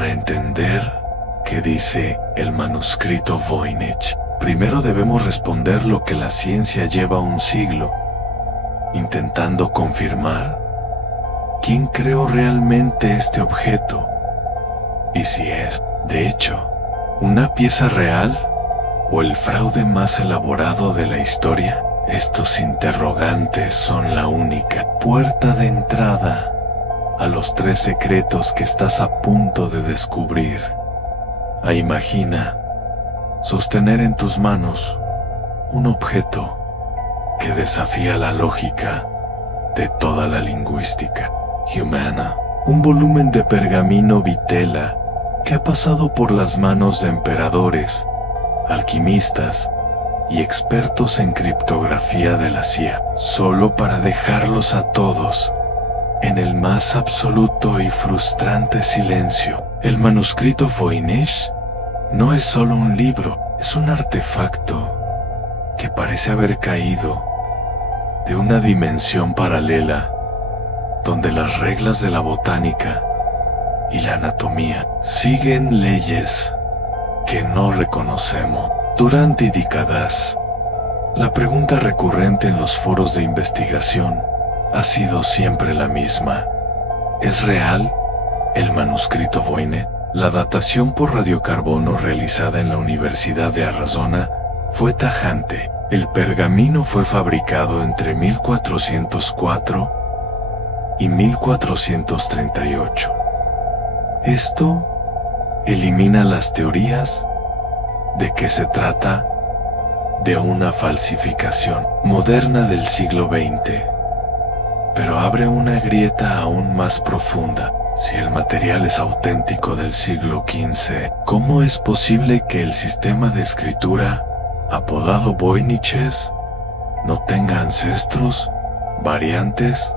Para entender qué dice el manuscrito Voynich, primero debemos responder lo que la ciencia lleva un siglo intentando confirmar: ¿quién creó realmente este objeto? Y si es, de hecho, una pieza real o el fraude más elaborado de la historia. Estos interrogantes son la única puerta de entrada a los 3 secretos que estás a punto de descubrir. Imagina sostener en tus manos un objeto que desafía la lógica de toda la lingüística humana. Un volumen de pergamino vitela que ha pasado por las manos de emperadores, alquimistas y expertos en criptografía de la CIA, solo para dejarlos a todos en el más absoluto y frustrante silencio. El manuscrito Voynich no es solo un libro, es un artefacto que parece haber caído de una dimensión paralela, donde las reglas de la botánica y la anatomía siguen leyes que no reconocemos. Durante décadas, la pregunta recurrente en los foros de investigación ha sido siempre la misma: ¿es real el manuscrito Voynich? La datación por radiocarbono realizada en la Universidad de Arizona fue tajante. El pergamino fue fabricado entre 1404 y 1438. Esto elimina las teorías de que se trata de una falsificación moderna del siglo XX, pero abre una grieta aún más profunda. Si el material es auténtico del siglo XV, ¿cómo es posible que el sistema de escritura apodado Voyniches no tenga ancestros, variantes,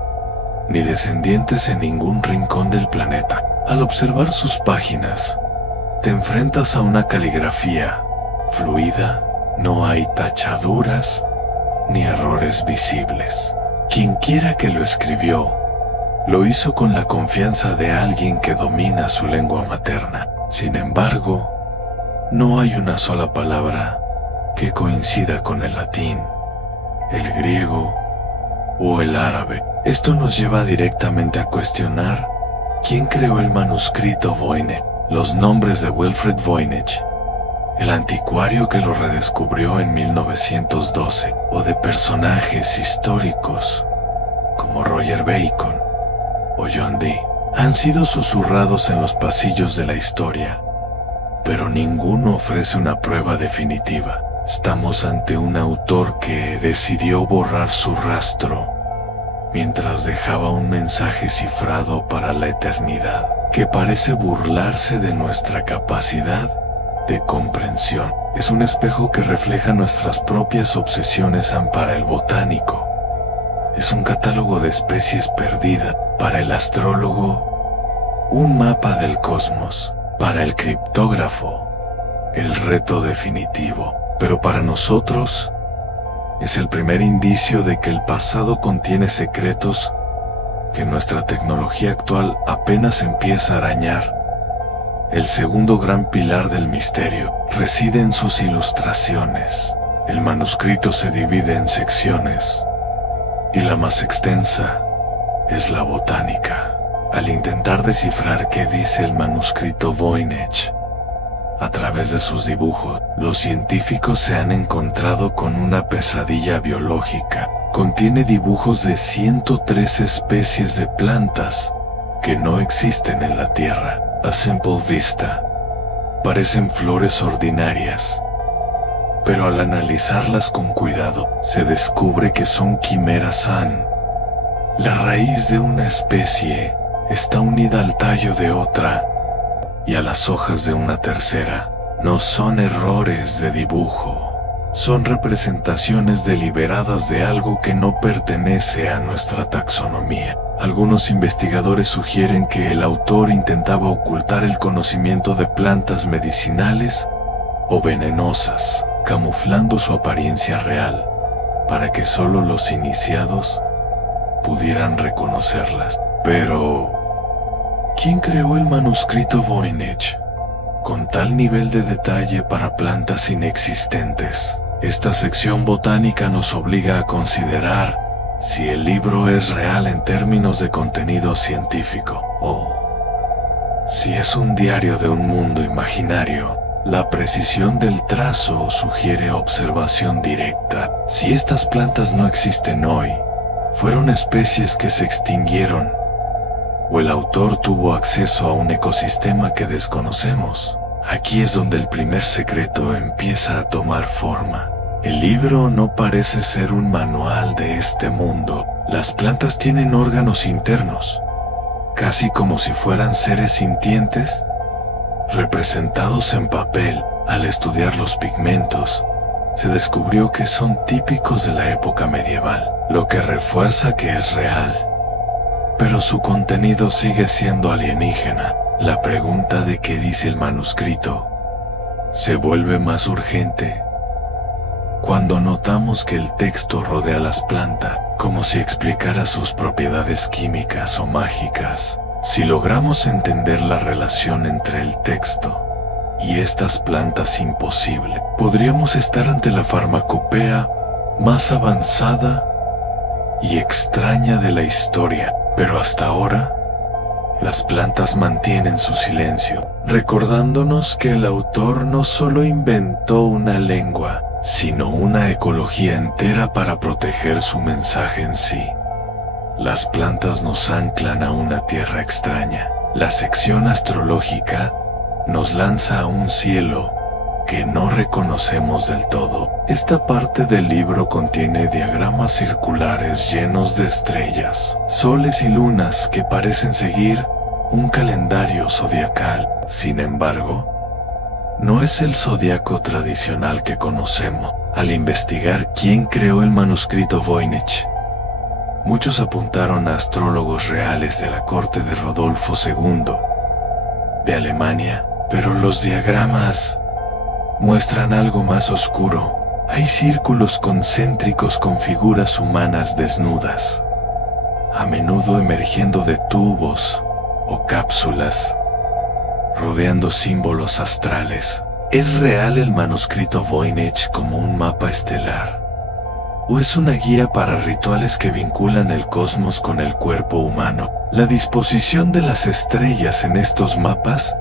ni descendientes en ningún rincón del planeta? Al observar sus páginas, te enfrentas a una caligrafía fluida, no hay tachaduras ni errores visibles. Quienquiera que lo escribió, lo hizo con la confianza de alguien que domina su lengua materna. Sin embargo, no hay una sola palabra que coincida con el latín, el griego o el árabe. Esto nos lleva directamente a cuestionar quién creó el manuscrito Voynich. Los nombres de Wilfred Voynich, el anticuario que lo redescubrió en 1912, o de personajes históricos como Roger Bacon o John Dee, han sido susurrados en los pasillos de la historia, pero ninguno ofrece una prueba definitiva. Estamos ante un autor que decidió borrar su rastro mientras dejaba un mensaje cifrado para la eternidad, que parece burlarse de nuestra capacidad de comprensión. Es un espejo que refleja nuestras propias obsesiones para el botánico. Es un catálogo de especies perdidas para el astrólogo, un mapa del cosmos para el criptógrafo, el reto definitivo. Pero para nosotros, es el primer indicio de que el pasado contiene secretos que nuestra tecnología actual apenas empieza a arañar. El segundo gran pilar del misterio reside en sus ilustraciones. El manuscrito se divide en secciones, y la más extensa es la botánica. Al intentar descifrar qué dice el manuscrito Voynich a través de sus dibujos, los científicos se han encontrado con una pesadilla biológica. Contiene dibujos de 103 especies de plantas que no existen en la Tierra. A simple vista, parecen flores ordinarias, pero al analizarlas con cuidado, se descubre que son quimeras An. La raíz de una especie está unida al tallo de otra y a las hojas de una tercera. No son errores de dibujo, son representaciones deliberadas de algo que no pertenece a nuestra taxonomía. Algunos investigadores sugieren que el autor intentaba ocultar el conocimiento de plantas medicinales o venenosas, camuflando su apariencia real, para que solo los iniciados pudieran reconocerlas. Pero ¿Quién creó el manuscrito Voynich con tal nivel de detalle para plantas inexistentes? Esta sección botánica nos obliga a considerar si el libro es real en términos de contenido científico o si es un diario de un mundo imaginario. La precisión del trazo sugiere observación directa. Si estas plantas no existen hoy, fueron especies que se extinguieron, o el autor tuvo acceso a un ecosistema que desconocemos. Aquí es donde el primer secreto empieza a tomar forma. El libro no parece ser un manual de este mundo. Las plantas tienen órganos internos, casi como si fueran seres sintientes, representados en papel. Al estudiar los pigmentos, se descubrió que son típicos de la época medieval, lo que refuerza que es real. Pero su contenido sigue siendo alienígena. La pregunta de qué dice el manuscrito se vuelve más urgente cuando notamos que el texto rodea las plantas como si explicara sus propiedades químicas o mágicas. Si logramos entender la relación entre el texto y estas plantas imposible, podríamos estar ante la farmacopea más avanzada y extraña de la historia. Pero hasta ahora, las plantas mantienen su silencio, recordándonos que el autor no solo inventó una lengua, sino una ecología entera para proteger su mensaje en sí. Las plantas nos anclan a una tierra extraña. La sección astrológica nos lanza a un cielo que no reconocemos del todo. Esta parte del libro contiene diagramas circulares llenos de estrellas, soles y lunas que parecen seguir un calendario zodiacal. Sin embargo, no es el zodiaco tradicional que conocemos. Al investigar quién creó el manuscrito Voynich, muchos apuntaron a astrólogos reales de la corte de Rodolfo II de Alemania, pero los diagramas muestran algo más oscuro. Hay círculos concéntricos con figuras humanas desnudas, a menudo emergiendo de tubos o cápsulas, rodeando símbolos astrales. ¿Es real el manuscrito Voynich como un mapa estelar? ¿O es una guía para rituales que vinculan el cosmos con el cuerpo humano? La disposición de las estrellas en estos mapas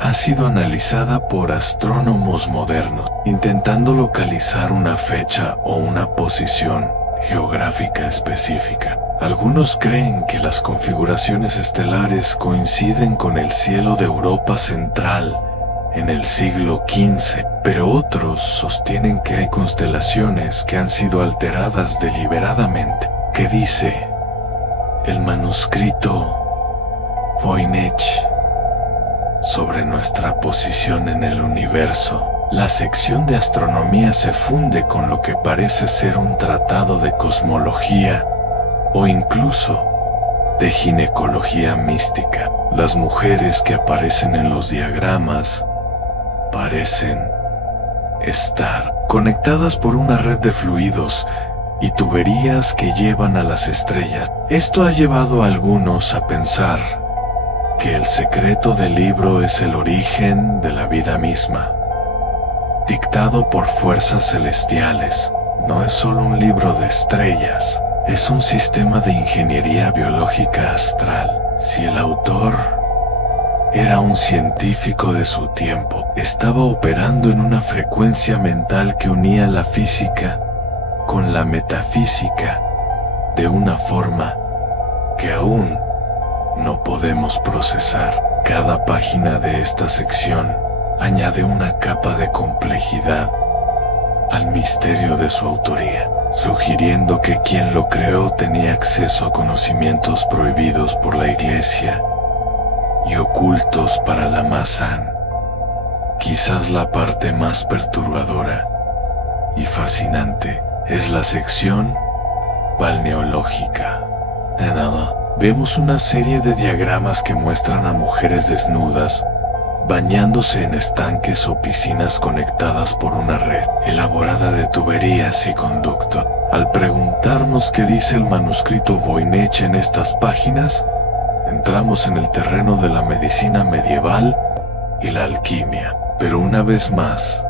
ha sido analizada por astrónomos modernos, intentando localizar una fecha o una posición geográfica específica. Algunos creen que las configuraciones estelares coinciden con el cielo de Europa Central en el siglo XV, pero otros sostienen que hay constelaciones que han sido alteradas deliberadamente. ¿Qué dice el manuscrito Voynich sobre nuestra posición en el universo? La sección de astronomía se funde con lo que parece ser un tratado de cosmología o incluso de ginecología mística. Las mujeres que aparecen en los diagramas parecen estar conectadas por una red de fluidos y tuberías que llevan a las estrellas. Esto ha llevado a algunos a pensar que el secreto del libro es el origen de la vida misma, dictado por fuerzas celestiales. No es solo un libro de estrellas, es un sistema de ingeniería biológica astral. Si el autor era un científico de su tiempo, estaba operando en una frecuencia mental que unía la física con la metafísica de una forma que aún no podemos procesar. Cada página de esta sección añade una capa de complejidad al misterio de su autoría, sugiriendo que quien lo creó tenía acceso a conocimientos prohibidos por la Iglesia y ocultos para la masa. Quizás la parte más perturbadora y fascinante es la sección balneológica. En ella vemos una serie de diagramas que muestran a mujeres desnudas bañándose en estanques o piscinas conectadas por una red elaborada de tuberías y conductos. Al preguntarnos qué dice el manuscrito Voynich en estas páginas, Entramos en el terreno de la medicina medieval y la alquimia, pero una vez más,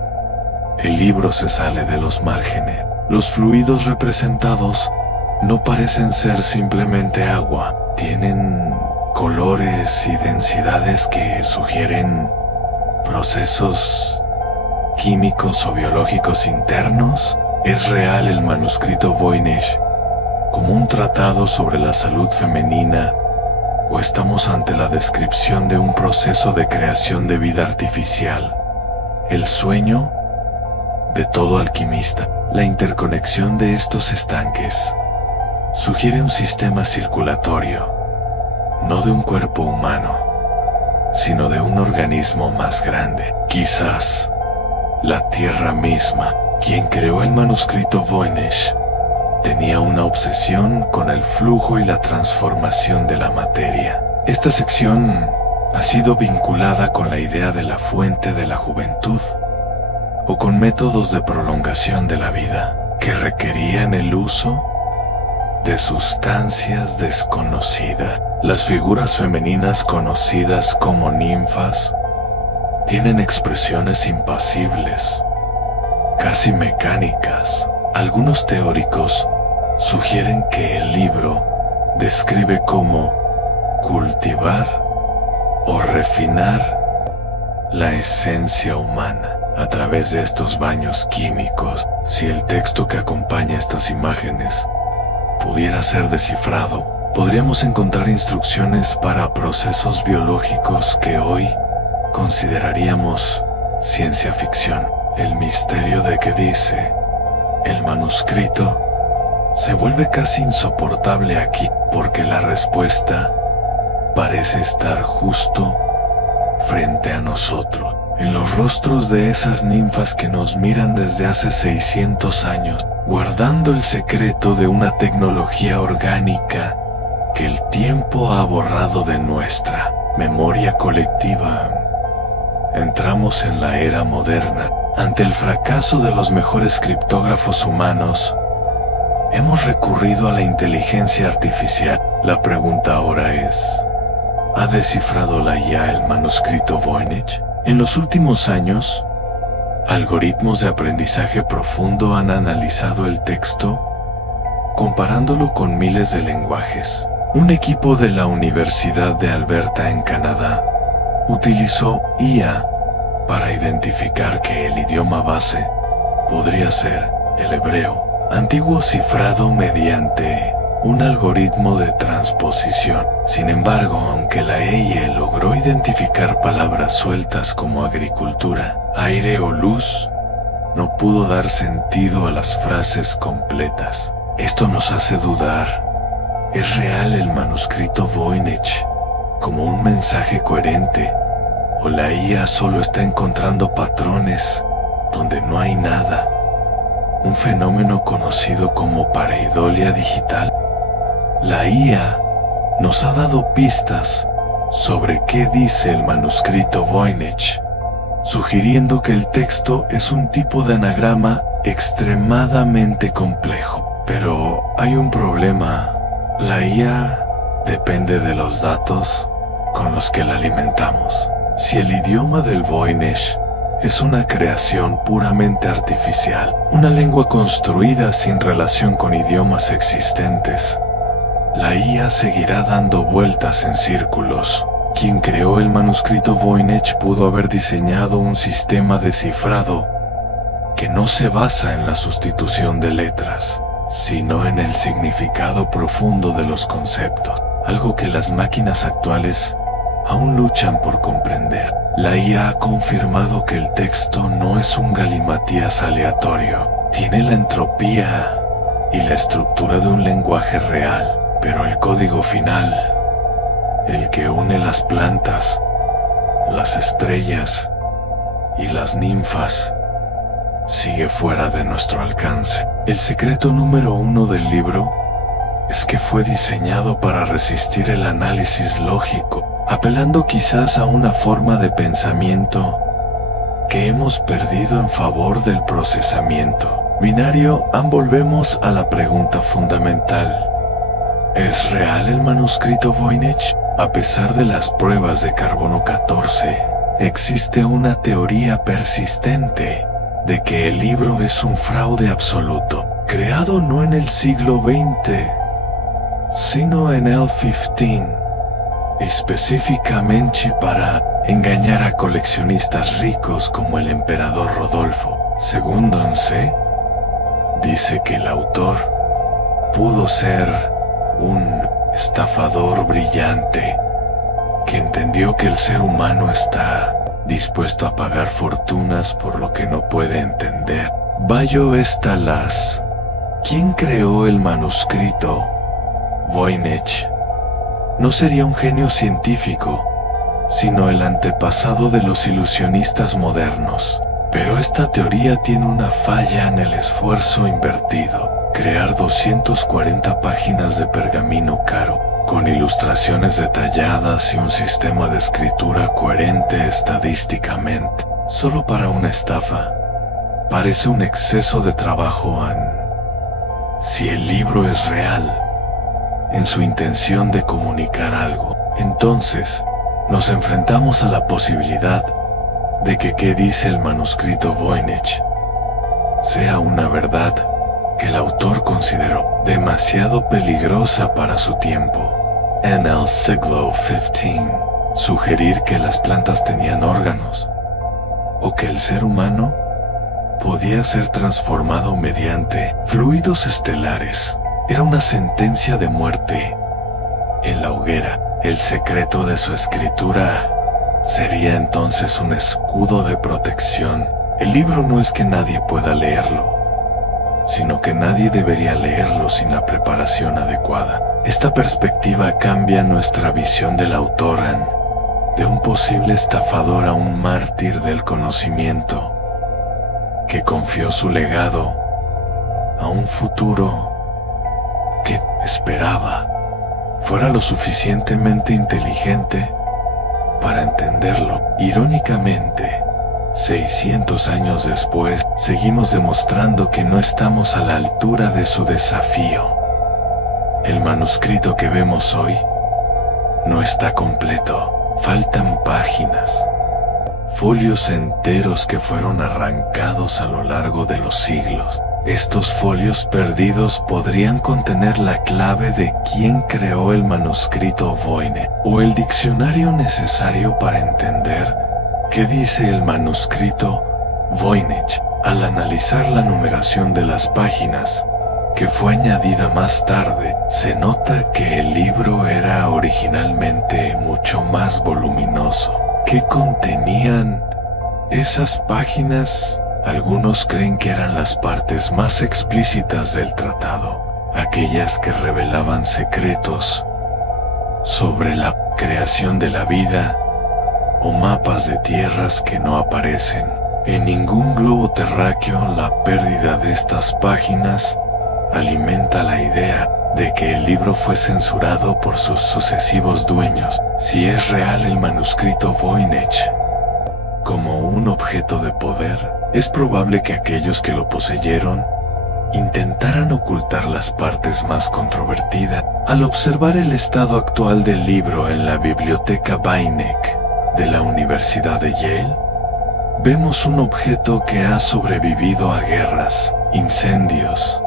el libro se sale de los márgenes. Los fluidos representados no parecen ser simplemente agua, tienen colores y densidades que sugieren procesos químicos o biológicos internos. ¿Es real el manuscrito Voynich como un tratado sobre la salud femenina, o estamos ante la descripción de un proceso de creación de vida artificial? El sueño de todo alquimista. La interconexión de estos estanques sugiere un sistema circulatorio, no de un cuerpo humano, sino de un organismo más grande. Quizás la Tierra misma, quien creó el manuscrito Voynich, tenía una obsesión con el flujo y la transformación de la materia. Esta sección ha sido vinculada con la idea de la fuente de la juventud, o con métodos de prolongación de la vida, que requerían el uso de sustancias desconocidas. Las figuras femeninas conocidas como ninfas tienen expresiones impasibles, casi mecánicas. Algunos teóricos sugieren que el libro describe cómo cultivar o refinar la esencia humana a través de estos baños químicos. Si el texto que acompaña estas imágenes pudiera ser descifrado, podríamos encontrar instrucciones para procesos biológicos que hoy consideraríamos ciencia ficción. El misterio de qué dice el manuscrito se vuelve casi insoportable aquí, porque la respuesta parece estar justo frente a nosotros, en los rostros de esas ninfas que nos miran desde hace 600 años, guardando el secreto de una tecnología orgánica que el tiempo ha borrado de nuestra memoria colectiva. Entramos en la era moderna. Ante el fracaso de los mejores criptógrafos humanos, hemos recurrido a la inteligencia artificial. La pregunta ahora es: ¿ha descifrado la IA el manuscrito Voynich? En los últimos años, algoritmos de aprendizaje profundo han analizado el texto, comparándolo con miles de lenguajes. Un equipo de la Universidad de Alberta en Canadá utilizó IA para identificar que el idioma base podría ser el hebreo, antiguo cifrado mediante un algoritmo de transposición. Sin embargo, aunque la EIE logró identificar palabras sueltas como agricultura, aire o luz, no pudo dar sentido a las frases completas. Esto nos hace dudar: ¿es real el manuscrito Voynich como un mensaje coherente, o la IA solo está encontrando patrones donde no hay nada? Un fenómeno conocido como pareidolia digital. La IA nos ha dado pistas sobre qué dice el manuscrito Voynich, sugiriendo que el texto es un tipo de anagrama extremadamente complejo. Pero hay un problema: la IA depende de los datos con los que la alimentamos. Si el idioma del Voynich es una creación puramente artificial, una lengua construida sin relación con idiomas existentes, la IA seguirá dando vueltas en círculos. Quien creó el manuscrito Voynich pudo haber diseñado un sistema de cifrado que no se basa en la sustitución de letras, sino en el significado profundo de los conceptos, algo que las máquinas actuales aún luchan por comprender. La IA ha confirmado que el texto no es un galimatías aleatorio. Tiene la entropía y la estructura de un lenguaje real, pero el código final, el que une las plantas, las estrellas y las ninfas, sigue fuera de nuestro alcance. El secreto número 1 del libro es que fue diseñado para resistir el análisis lógico, apelando quizás a una forma de pensamiento que hemos perdido en favor del procesamiento binario. Volvemos a la pregunta fundamental: ¿es real el manuscrito Voynich? A pesar de las pruebas de carbono 14, existe una teoría persistente de que el libro es un fraude absoluto, creado no en el siglo XX, sino en el XV, específicamente para engañar a coleccionistas ricos como el emperador Rodolfo II. Dice que el autor pudo ser un estafador brillante que entendió que el ser humano está dispuesto a pagar fortunas por lo que no puede entender. Bayo Estalas, ¿quién creó el manuscrito Voynich? No sería un genio científico, sino el antepasado de los ilusionistas modernos. Pero esta teoría tiene una falla en el esfuerzo invertido: crear 240 páginas de pergamino caro, con ilustraciones detalladas y un sistema de escritura coherente estadísticamente, solo para una estafa. Parece un exceso de trabajo si el libro es real, en su intención de comunicar algo, entonces nos enfrentamos a la posibilidad de que qué dice el manuscrito Voynich sea una verdad que el autor consideró demasiado peligrosa para su tiempo. En el siglo XV, sugerir que las plantas tenían órganos, o que el ser humano podía ser transformado mediante fluidos estelares, era una sentencia de muerte. En la hoguera, el secreto de su escritura sería entonces un escudo de protección. El libro no es que nadie pueda leerlo, sino que nadie debería leerlo sin la preparación adecuada. Esta perspectiva cambia nuestra visión del autor de un posible estafador a un mártir del conocimiento que confió su legado a un futuro que esperaba fuera lo suficientemente inteligente para entenderlo. Irónicamente, 600 años después, seguimos demostrando que no estamos a la altura de su desafío. El manuscrito que vemos hoy no está completo. Faltan páginas, folios enteros que fueron arrancados a lo largo de los siglos. Estos folios perdidos podrían contener la clave de quién creó el manuscrito Voynich, o el diccionario necesario para entender qué dice el manuscrito Voynich. Al analizar la numeración de las páginas, que fue añadida más tarde, se nota que el libro era originalmente mucho más voluminoso. ¿Qué contenían esas páginas? Algunos creen que eran las partes más explícitas del tratado, aquellas que revelaban secretos sobre la creación de la vida, o mapas de tierras que no aparecen en ningún globo terráqueo. La pérdida de estas páginas alimenta la idea de que el libro fue censurado por sus sucesivos dueños. Si es real el manuscrito Voynich como un objeto de poder, es probable que aquellos que lo poseyeron intentaran ocultar las partes más controvertidas. Al observar el estado actual del libro en la biblioteca Beinecke de la Universidad de Yale, vemos un objeto que ha sobrevivido a guerras, incendios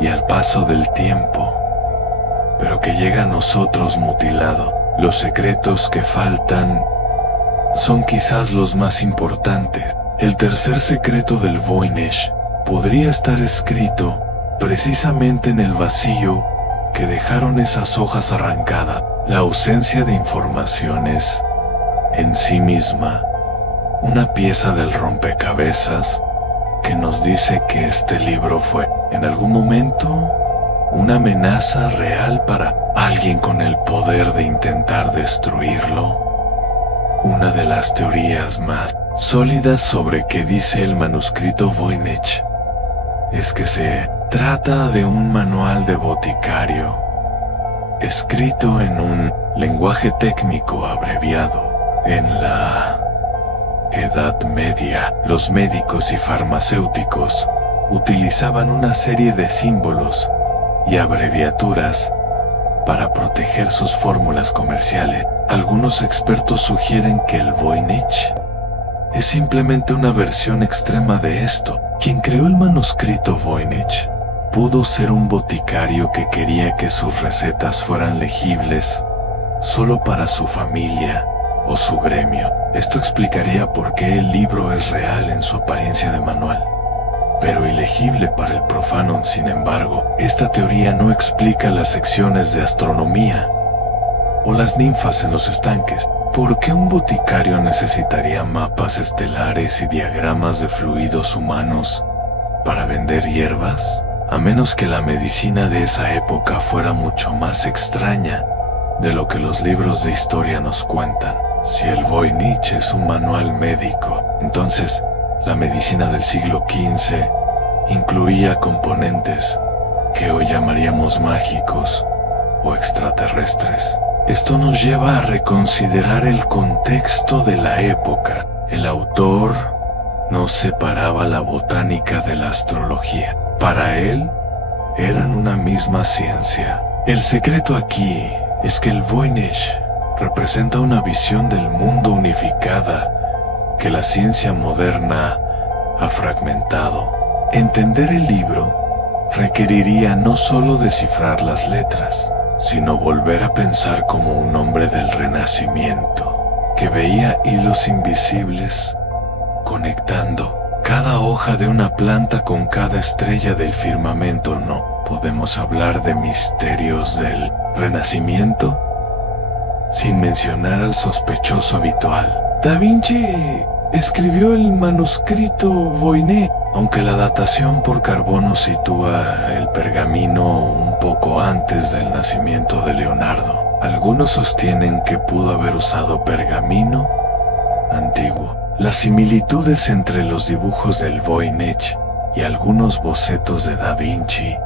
y al paso del tiempo, pero que llega a nosotros mutilado. Los secretos que faltan son quizás los más importantes. El tercer secreto del Voynich podría estar escrito precisamente en el vacío que dejaron esas hojas arrancadas. La ausencia de información es, en sí misma, una pieza del rompecabezas que nos dice que este libro fue, en algún momento, una amenaza real para alguien con el poder de intentar destruirlo. Una de las teorías más sólidas sobre qué dice el manuscrito Voynich es que se trata de un manual de boticario, escrito en un lenguaje técnico abreviado. En la Edad Media, los médicos y para proteger sus fórmulas comerciales. Algunos expertos sugieren que el Voynich es simplemente una versión extrema de esto. Quien creó el manuscrito Voynich pudo ser un boticario que quería que sus recetas fueran legibles solo para su familia o su gremio. Esto explicaría por qué el libro es real en su apariencia de manual, pero ilegible para el profano. Sin embargo, esta teoría no explica las secciones de astronomía o las ninfas en los estanques. ¿Por qué un boticario necesitaría mapas estelares y diagramas de fluidos humanos para vender hierbas? A menos que la medicina de esa época fuera mucho más extraña de lo que los libros de historia nos cuentan. Si el Voynich es un manual médico, entonces la medicina del siglo XV incluía componentes que hoy llamaríamos mágicos o extraterrestres. Esto nos lleva a reconsiderar el contexto de la época. El autor no separaba la botánica de la astrología. Para él, eran una misma ciencia. El secreto aquí es que el Voynich representa una visión del mundo unificada que la ciencia moderna ha fragmentado. Entender el libro requeriría no solo descifrar las letras, sino volver a pensar como un hombre del Renacimiento, que veía hilos invisibles conectando cada hoja de una planta con cada estrella del firmamento. No podemos hablar de misterios del Renacimiento sin mencionar al sospechoso habitual. Da Vinci escribió el manuscrito Voynich, aunque la datación por carbono sitúa el pergamino un poco antes del nacimiento de Leonardo. Algunos sostienen que pudo haber usado pergamino antiguo. Las similitudes entre los dibujos del Voynich y algunos bocetos de Da Vinci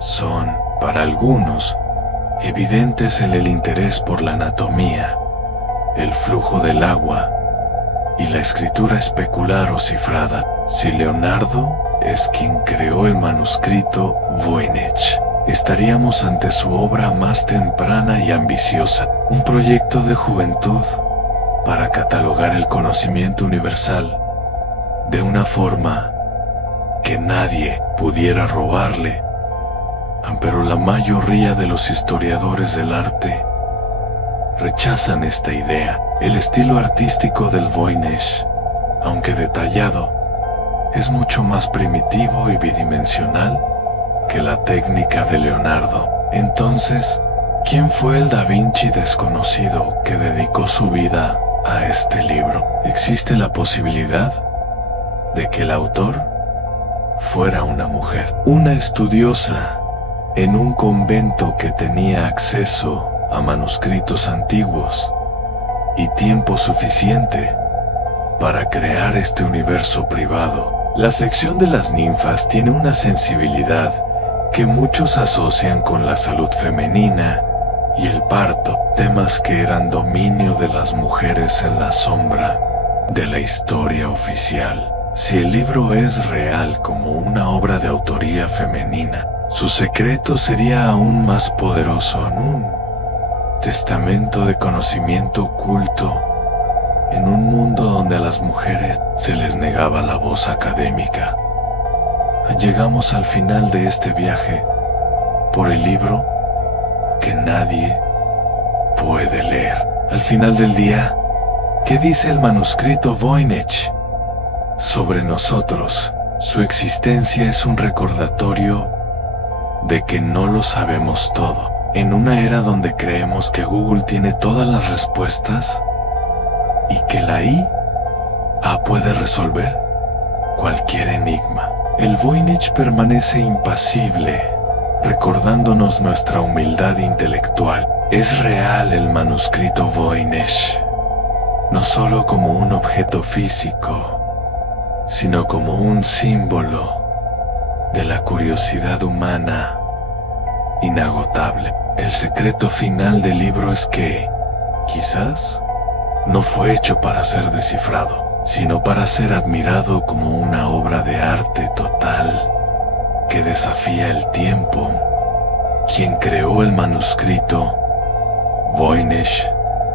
son, para algunos, evidentes en el interés por la anatomía, el flujo del agua y la escritura especular o cifrada. Si Leonardo es quien creó el manuscrito Voynich, estaríamos ante su obra más temprana y ambiciosa, un proyecto de juventud para catalogar el conocimiento universal de una forma que nadie pudiera robarle. Pero la mayoría de los historiadores del arte rechazan esta idea. El estilo artístico del Voynich, aunque detallado, es mucho más primitivo y bidimensional que la técnica de Leonardo. Entonces, ¿quién fue el Da Vinci desconocido que dedicó su vida a este libro? Existe la posibilidad de que el autor fuera una mujer, una estudiosa en un convento que tenía acceso a manuscritos antiguos y tiempo suficiente para crear este universo privado. La sección de las ninfas tiene una sensibilidad que muchos asocian con la salud femenina y el parto, temas que eran dominio de las mujeres en la sombra de la historia oficial. Si el libro es real como una obra de autoría femenina, su secreto sería aún más poderoso, en un testamento de conocimiento oculto en un mundo donde a las mujeres se les negaba la voz académica. Llegamos al final de este viaje por el libro que nadie puede leer. Al final del día, ¿qué dice el manuscrito Voynich sobre nosotros? Su existencia es un recordatorio de que no lo sabemos todo. En una era donde creemos que Google tiene todas las respuestas y que la IA puede resolver cualquier enigma, el Voynich permanece impasible, recordándonos nuestra humildad intelectual. Es real el manuscrito Voynich, no solo como un objeto físico, sino como un símbolo de la curiosidad humana inagotable. El secreto final del libro es que, quizás, no fue hecho para ser descifrado, sino para ser admirado como una obra de arte total que desafía el tiempo quien creó el manuscrito, Voynich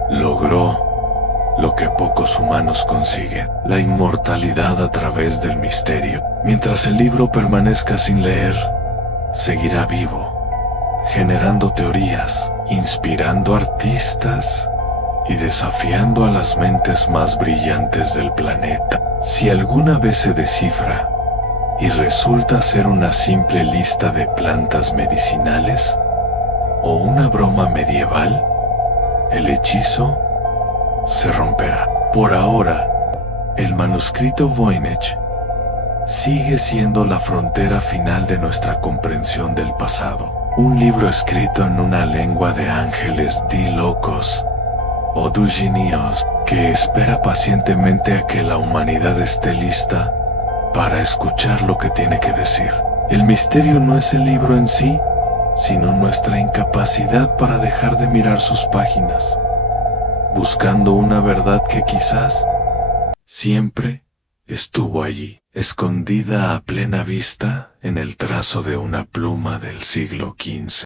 logró lo que pocos humanos consiguen: la inmortalidad a través del misterio. Mientras el libro permanezca sin leer, seguirá vivo, generando teorías, inspirando artistas y desafiando a las mentes más brillantes del planeta. Si alguna vez se descifra y resulta ser una simple lista de plantas medicinales o una broma medieval, el hechizo se romperá. Por ahora, el manuscrito Voynich sigue siendo la frontera final de nuestra comprensión del pasado. Un libro escrito en una lengua de ángeles locos o genios que espera pacientemente a que la humanidad esté lista para escuchar lo que tiene que decir. El misterio no es el libro en sí, sino nuestra incapacidad para dejar de mirar sus páginas, buscando una verdad que quizás siempre estuvo allí, escondida a plena vista en el trazo de una pluma del siglo XV.